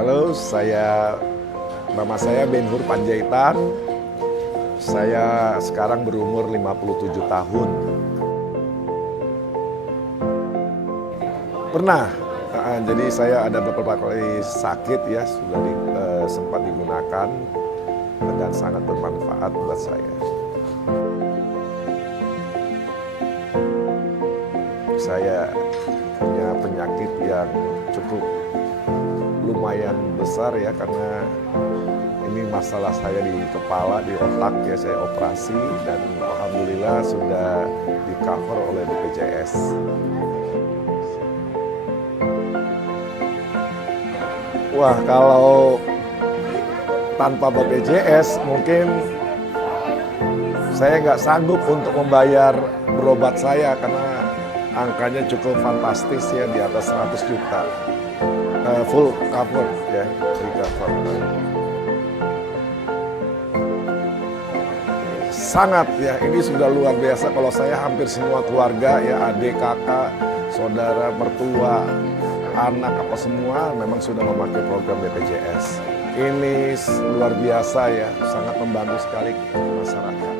Halo, nama saya Ben-Hur Panjaitan. Saya sekarang berumur 57 tahun. Pernah, jadi saya ada beberapa kali sakit ya, sempat digunakan dan sangat bermanfaat buat saya. Saya punya penyakit yang cukup lumayan besar ya, karena ini masalah saya di kepala, di otak ya, saya operasi dan alhamdulillah sudah di-cover oleh BPJS. Wah, kalau tanpa BPJS mungkin saya nggak sanggup untuk membayar berobat saya karena angkanya cukup fantastis ya, di atas 100 juta. Full cover ya, free cover. Sangat ya, ini sudah luar biasa. Kalau saya hampir semua keluarga ya, adik, kakak, saudara, mertua, anak, apa semua memang sudah memakai program BPJS. Ini luar biasa ya, sangat membantu sekali masyarakat.